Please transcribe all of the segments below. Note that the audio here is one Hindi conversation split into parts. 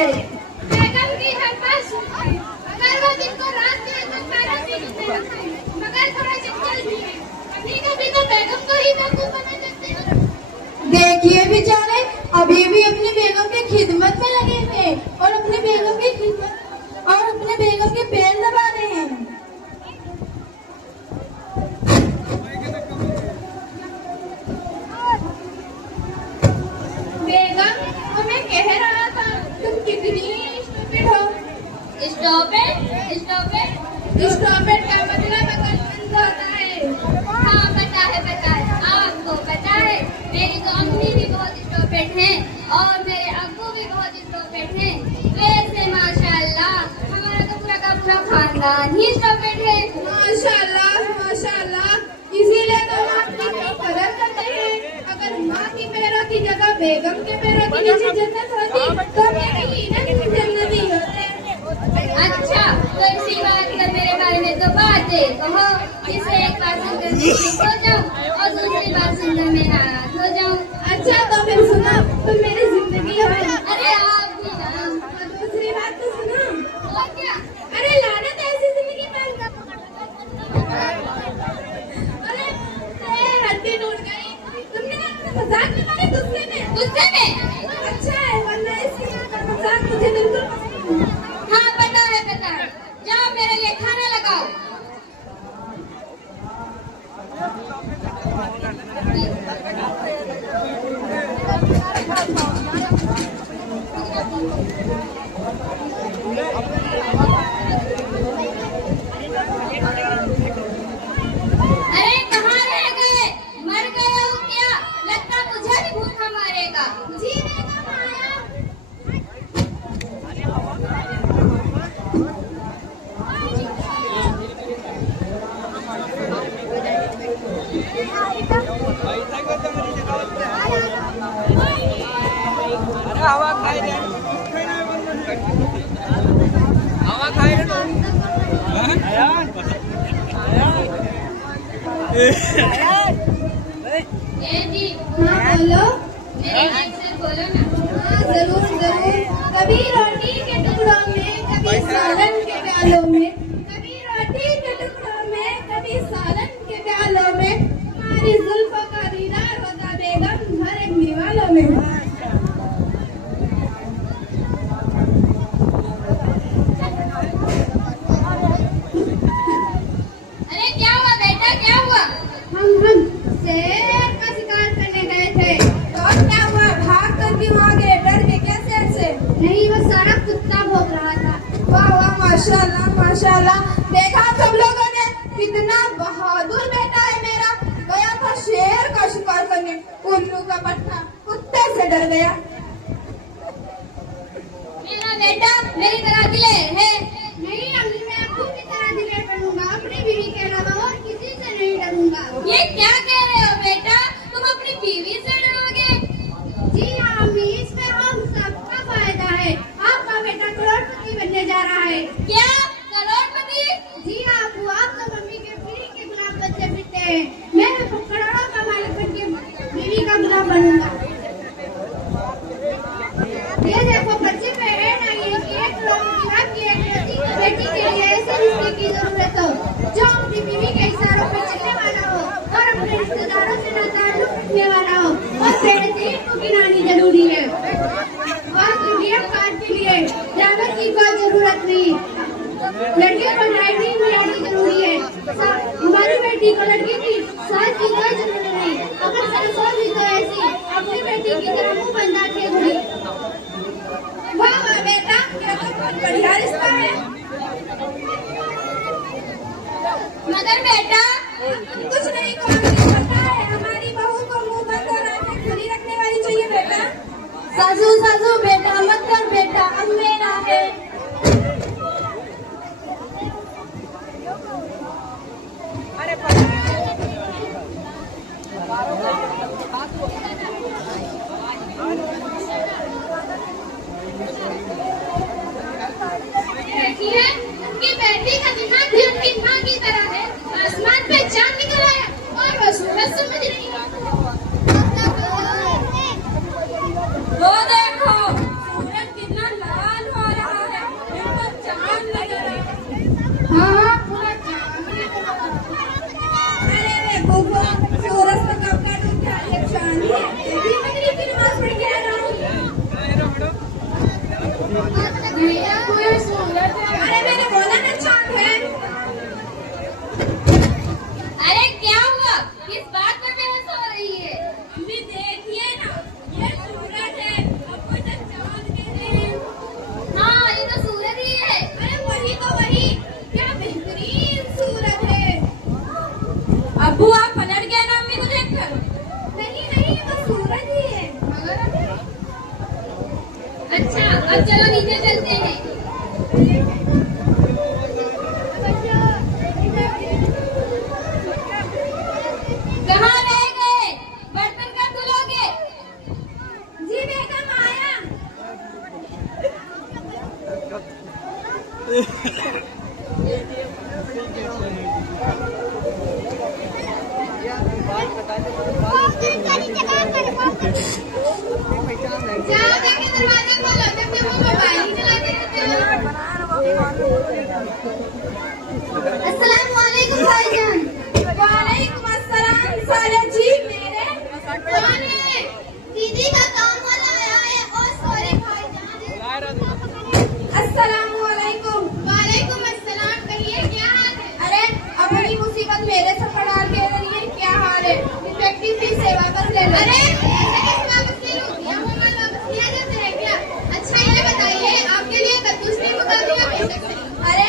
करे। बेगम की हर बात सुनती, अगर वो दिन को रात के तो सारा दिन उसे रखे, मगर थोड़ा चंचल भी है। कभी तो बेगम को ही बेवकूफ बना देते हो। देखिए बेचारे अभी भी अपनी बेगम की खिदमत में लगे हुए और अपने बेगम की खिदमत और अपने बेगम के पैर दबा रहे हैं। बेगम, तुम्हें कह रहा था तुम कितनी स्टूपिड हो। स्टूपिड का मतलब अकलमंद होता है। हाँ पता है, आपको पता है मेरी तो अम्मी भी बहुत स्टूपिड हैं और मेरे अब्बू भी बहुत स्टूपिड हैं। वैसे माशाल्लाह हमारा तो पूरा का पूरा खानदान ही स्टूपिड है। माशाल्लाह, इसीलिए तो हम आपकी कदर करते हैं। अगर माँ की पैरों की जगह बेगम के पैरों की नीचे जन्नत होती तो मेरे ही जन्नती होते। अच्छा, तो इसी बात पर मेरे बारे में तो बातें कहो जिसे एक बार सुनकर मैं खुश हो जाऊं और दूसरी बार सुनकर मैं नाराज हो जाऊं। अच्छा तो फिर सुनो, तुम मेरी जिंदगी हो। अरे आप भी ना। दूसरी बात तो सुनो। और क्या? अरे लानत ऐसी जिंदगी पर। अरे हड्डी टूट गई। तुमने मजाक में मारे गुस्से में। अच्छा है, वरना इसके मजाक मुझे बिल्कुल पसंद नहीं। हाँ पता है, जाओ मेरे लिए खाना लगाओ। अरे कहाँ रह गए? मर गए हो क्या? लगता मुझे भी भूखा मारेगा। जी बेगम आया। हवा खाई रे जी हाँ बोलो। मेरे माइक से बोलो ना। हाँ जरूर। कभी रोटी के टुकड़ों में, कभी सालन के प्यालों में, कभी रोटी के टुकड़ों में, कभी सालन के प्यालों में, तुम्हारी जुल्फों का दीदार होता बेगम हर एक दीवालों में। अरे क्या हुआ बेटा, क्या हुआ? हम शेर का शिकार करने गए थे। तो क्या हुआ? भाग कर क्यों आ गए? डर के क्या शेर से? नहीं, वो सारा कुत्ता भौंक रहा था। वाह माशाल्लाह। देखा सब लोगों ने, कितना बहादुर बेटा है मेरा। गया था शेर का शिकार करने, उल्लू का पट्टा कुत्ते से डर गया। मेरा बेटा मेरी तरह दिलेर है। नहीं अम्मी, मैं आपको की तरह दिलेर बनूंगा। अपनी बीवी के अलावा और किसी से नहीं डरूंगा। ये क्या कह रहे हो बेटा? तुम अपनी बीवी से डरोगे? जी हाँ अम्मी, इसमें हम सबका फायदा है। आपका बेटा करोड़पति बनने जा रहा है। क्या करोड़पति? जी हाँ अबू, आप तो मम्मी के बीवी के गुलाम बच्चे फिरते हैं। मैं करोड़ों का मालिक बन के बीवी का गुलाम बनूंगा। ये देखो बच्चे पे है ना, ये एक आपकी एक बेटी के लिए ऐसे रिश्ते की जरूरत हो जो अपनी बीवी के इशारों पर चलने वाला हो और अपने रिश्तेदारों से ना ताल्लुक रखने वाला हो। और बेहतरीन को गिनानी जरूरी है। और इंडियन कार्ड के लिए ड्राइवर की कोई जरूरत नहीं। लड़कियों को ड्राइविंग में आनी जरूरी है। हमारी बेटी को लड़की की साथ की कोई जरूरत नहीं। अगर सरसों भी तो ऐसी अपनी बेटी की तरह मुंह बंदा के घुड़ी। वाह बेटा, क्या तो बहुत बढ़िया रिश्ता है। मगर बेटा कुछ नहीं पता है, हमारी बहू को मुंह बंद और आंखें खुली रखने वाली चाहिए बेटा। सासू बेटा मत कर बेटा, अब मेरा है। देखिए उनकी बेटी का दिमाग भी उनकी माँ की तरह है। आसमान पे चांद निकल आया और वो सूरज समझ रही है। वो देखो सूरज कितना लाल चलते हैं। कहाँ रह गए? बर्तन कब धुलोगे? जी बेगम आया। जाओ जाके दरवाजा खोलो, जब तक वो मोबाइल ही चलाते रहते हो। अस्सलाम वालेकुम भाईजान। वालेकुम अस्सलाम साला जी। मेरे कौन है? दीदी का काम वाला आया है और सॉरी भाईजान। अस्सलाम वालेकुम। वालेकुम अस्सलाम। कहिए क्या हाल है? अरे अब बड़ी मुसीबत मेरे से पड़ा के रही है। क्या हाल है? डिटेक्टिव की सेवा बस ले लो। अरे ऐसे कैसे वापस ले लूं? या वो माल वापस लिया जाता है क्या? अच्छा ये बताइए, आपके लिए कद्दूस नहीं मुकद्दर बेशक सही। अरे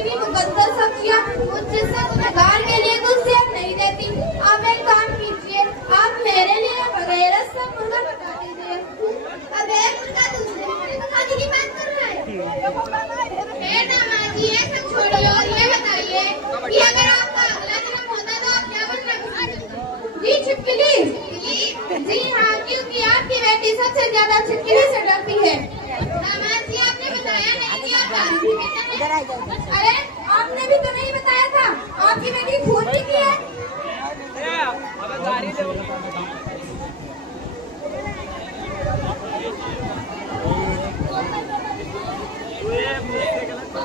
इतनी मुकद्दस सब्जियां मुझसे सब गार के लिए तो सेब नहीं देती। आप एक काम कीजिए, आप मेरे लिए वगैरह सब मुर्गा बता दीजिए। अबे मुर्गा दूसरे मुर्गे को खाने की बात कर रहा है। ए दामाजी ये सब छोड़िए और ये बताइए कि अगर आपका अगला जन्म होता तो आप क्या बनना पसंद करते? जी छिपकली। जी हाँ, क्योंकि आपकी बेटी सबसे ज्यादा छिपकली से डरती है। दामाजी आपने बताया नहीं कि आप दारू भी पीते हैं। अरे आपने भी तो नहीं बताया था। आपकी बेटी खून पीती है।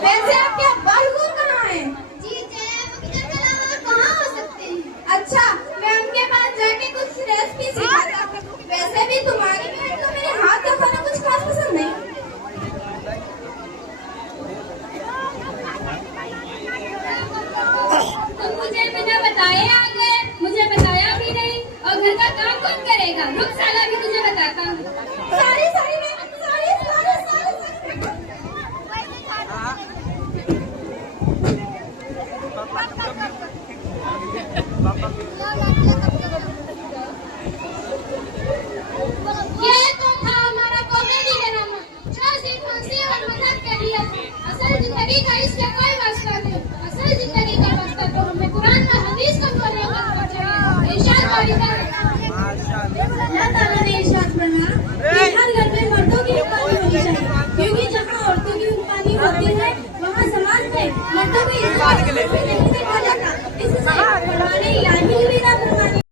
वैसे आपके अब्बा हुजूर कहाँ हैं? जी जय वो किधर के अलावा और कहाँ हो सकते हैं? अच्छा मैं उनके पास जाके कुछ रेसिपी सिखाता। वैसे भी तुम्हारी बहन को मेरे हाथ का खाना कुछ खास पसंद नहीं। तुम मुझे बिना बताए आ गए, मुझे बताया भी नहीं और घर का काम कौन करेगा? रुक साला